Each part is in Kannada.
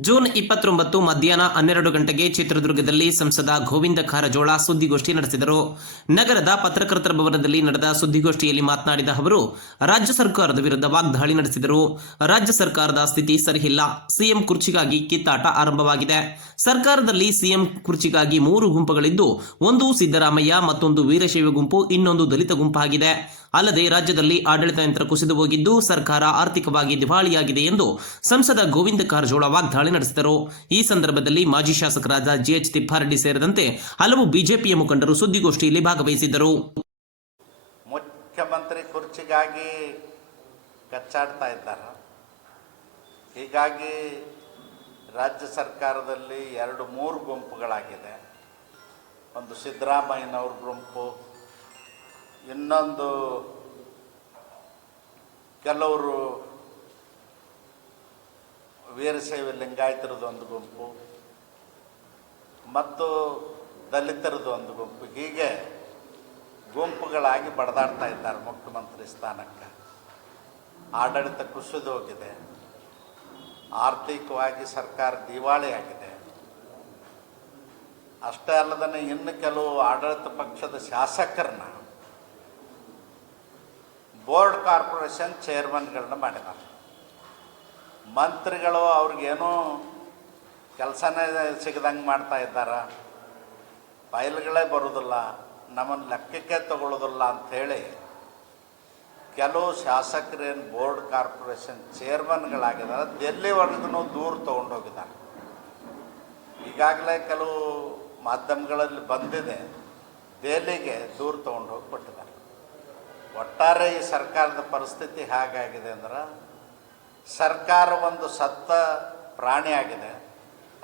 ಜೂನ್ ಇಪ್ಪತ್ತೊಂಬತ್ತು ಮಧ್ಯಾಹ್ನ ಹನ್ನೆರಡು ಗಂಟೆಗೆ ಚಿತ್ರದುರ್ಗದಲ್ಲಿ ಸಂಸದ ಗೋವಿಂದ ಕಾರಜೋಳ ಸುದ್ದಿಗೋಷ್ಠಿ ನಡೆಸಿದರು. ನಗರದ ಪತ್ರಕರ್ತರ ಭವನದಲ್ಲಿ ನಡೆದ ಸುದ್ದಿಗೋಷ್ಠಿಯಲ್ಲಿ ಮಾತನಾಡಿದ ಅವರು, ರಾಜ್ಯ ಸರ್ಕಾರದ ವಿರುದ್ಧ ವಾಗ್ದಾಳಿ ನಡೆಸಿದರು ರಾಜ್ಯ ಸರ್ಕಾರದ ಸ್ಥಿತಿ ಸರಿಯಿಲ್ಲ. ಸಿಎಂ ಕುರ್ಚಿಗಾಗಿ ಕಿತ್ತಾಟ ಆರಂಭವಾಗಿದೆ. ಸರ್ಕಾರದಲ್ಲಿ ಸಿಎಂ ಕುರ್ಚಿಗಾಗಿ ಮೂರು ಗುಂಪುಗಳಿದ್ದು, ಒಂದು ಸಿದ್ದರಾಮಯ್ಯ, ಮತ್ತೊಂದು ವೀರಶೈವ ಗುಂಪು, ಇನ್ನೊಂದು ದಲಿತ ಗುಂಪಾಗಿದೆ. ಅಲ್ಲದೆ ರಾಜ್ಯದಲ್ಲಿ ಆಡಳಿತ ಯಂತ್ರ ಕುಸಿದು ಹೋಗಿದ್ದು ಸರ್ಕಾರ ಆರ್ಥಿಕವಾಗಿ ದಿವಾಳಿಯಾಗಿದೆ ಎಂದು ಸಂಸದ ಗೋವಿಂದ ಕಾರಜೋಳ ವಾಗ್ದಾಳಿ ನಡೆಸಿದರು. ಈ ಸಂದರ್ಭದಲ್ಲಿ ಮಾಜಿ ಶಾಸಕರಾದ ಜಿಎಚ್ ತಿಪ್ಪಾರೆಡ್ಡಿ ಸೇರಿದಂತೆ ಹಲವು ಬಿಜೆಪಿಯ ಮುಖಂಡರು ಸುದ್ದಿಗೋಷ್ಠಿಯಲ್ಲಿ ಭಾಗವಹಿಸಿದ್ದರು. ಮುಖ್ಯಮಂತ್ರಿ ಕುರ್ಚಿಗಾಗಿ ಕಚ್ಚಾಡ್ತಾ ಇದ್ದಾರೆ. ಹೀಗಾಗಿ ರಾಜ್ಯ ಸರ್ಕಾರದಲ್ಲಿ ಎರಡು ಮೂರು ಗುಂಪುಗಳಾಗಿದೆ. ಒಂದು ಸಿದ್ದರಾಮಯ್ಯನವ್ರ ಗುಂಪು, ಇನ್ನೊಂದು ಕೆಲವರು ವೀರಶೈವ ಲಿಂಗಾಯತರದ್ದು ಒಂದು ಗುಂಪು, ಮತ್ತು ದಲಿತರದ್ದು ಒಂದು ಗುಂಪು. ಹೀಗೆ ಗುಂಪುಗಳಾಗಿ ಬಡದಾಡ್ತಾ ಇದ್ದಾರೆ ಮುಖ್ಯಮಂತ್ರಿ ಸ್ಥಾನಕ್ಕೆ. ಆಡಳಿತ ಕುಸಿದು ಹೋಗಿದೆ. ಆರ್ಥಿಕವಾಗಿ ಸರ್ಕಾರ ದಿವಾಳಿಯಾಗಿದೆ. ಅಷ್ಟೇ ಅಲ್ಲದೇ ಇನ್ನು ಕೆಲವು ಆಡಳಿತ ಪಕ್ಷದ ಶಾಸಕರನ್ನ ಬೋರ್ಡ್ ಕಾರ್ಪೊರೇಷನ್ ಚೇರ್ಮನ್ಗಳನ್ನ ಮಾಡಿದ್ದಾರೆ ಮಂತ್ರಿಗಳು ಅವ್ರಿಗೇನೋ ಕೆಲಸನೇ ಸಿಗದಂಗೆ ಮಾಡ್ತಾ ಇದ್ದಾರೆ. ಫೈಲ್ಗಳೇ ಬರೋದಿಲ್ಲ. ನಮ್ಮನ್ನು ಲೆಕ್ಕಕ್ಕೆ ತಗೊಳ್ಳೋದಿಲ್ಲ ಅಂಥೇಳಿ ಕೆಲವು ಶಾಸಕರೇನು ಬೋರ್ಡ್ ಕಾರ್ಪೊರೇಷನ್ ಚೇರ್ಮನ್ಗಳಾಗಿದ್ದಾರೆ. ದೆಲ್ಲಿವರೆಗೂ ದೂರ ತೊಗೊಂಡೋಗಿದ್ದಾರೆ. ಈಗಾಗಲೇ ಕೆಲವು ಮಾಧ್ಯಮಗಳಲ್ಲಿ ಬಂದಿದೆ. ದೆಹಲಿಗೆ ದೂರ ತೊಗೊಂಡು ಹೋಗ್ಬಿಟ್ಟಿದ್ದಾರೆ ಒಟ್ಟಾರೆ ಈ ಸರ್ಕಾರದ ಪರಿಸ್ಥಿತಿ ಹೇಗಾಗಿದೆ ಅಂದ್ರೆ ಸರ್ಕಾರ ಒಂದು ಸತ್ತ ಪ್ರಾಣಿ ಆಗಿದೆ.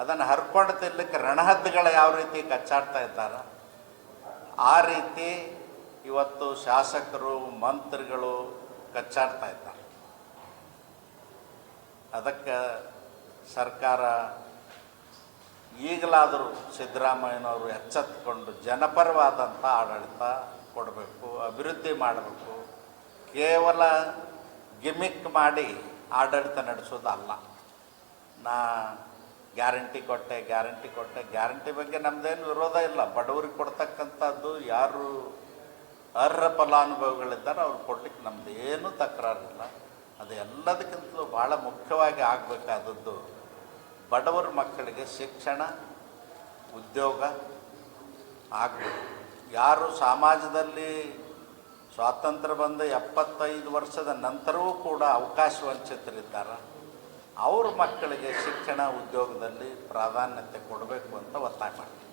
ಅದನ್ನು ಹರ್ಕೊಂಡು ತಿನ್ನಲಿಕ್ಕೆ ರಣಹದ್ದುಗಳು ಯಾವ ರೀತಿ ಕಚ್ಚಾಡ್ತಾ ಇದ್ದಾರೆ? ಆ ರೀತಿ ಇವತ್ತು ಶಾಸಕರು, ಮಂತ್ರಿಗಳು ಕಚ್ಚಾಡ್ತಾ ಇದ್ದಾರೆ. ಅದಕ್ಕೆ ಸರ್ಕಾರ ಈಗಲಾದರೂ ಸಿದ್ದರಾಮಯ್ಯನವರು ಎಚ್ಚೆತ್ತುಕೊಂಡು ಜನಪರವಾದಂಥ ಆಡಳಿತ ಕೊಡಬೇಕು, ಅಭಿವೃದ್ಧಿ ಮಾಡಬೇಕು. ಕೇವಲ ಗಿಮಿಕ್ ಮಾಡಿ ಆಡಳಿತ ನಡೆಸೋದಲ್ಲ. ನಾ ಗ್ಯಾರಂಟಿ ಕೊಟ್ಟೆ ಗ್ಯಾರಂಟಿ ಕೊಟ್ಟೆ. ಗ್ಯಾರಂಟಿ ಬಗ್ಗೆ ನಮ್ಮದೇನು ವಿರೋಧ ಇಲ್ಲ. ಬಡವರಿಗೆ ಕೊಡ್ತಕ್ಕಂಥದ್ದು ಯಾರು ಅರ್ಹ ಫಲಾನುಭವಿಗಳಿದ್ದಾರೆ ಅವ್ರು ಕೊಡ್ಲಿಕ್ಕೆ ನಮ್ದು ಏನೂ ತಕರಾರಿಲ್ಲ. ಅದು ಎಲ್ಲದಕ್ಕಿಂತಲೂ ಭಾಳ ಮುಖ್ಯವಾಗಿ ಆಗಬೇಕಾದದ್ದು ಬಡವರ ಮಕ್ಕಳಿಗೆ ಶಿಕ್ಷಣ, ಉದ್ಯೋಗ ಆಗಬೇಕು. ಯಾರು ಸಮಾಜದಲ್ಲಿ ಸ್ವಾತಂತ್ರ್ಯ ಬಂದ ಎಪ್ಪತ್ತೈದು ವರ್ಷದ ನಂತರವೂ ಕೂಡ ಅವಕಾಶ ವಂಚಿತರಿದ್ದಾರೆ, ಅವ್ರ ಮಕ್ಕಳಿಗೆ ಶಿಕ್ಷಣ ಉದ್ಯೋಗದಲ್ಲಿ ಪ್ರಾಧಾನ್ಯತೆ ಕೊಡಬೇಕು ಅಂತ ಒತ್ತಾಯ ಮಾಡ್ತೀನಿ.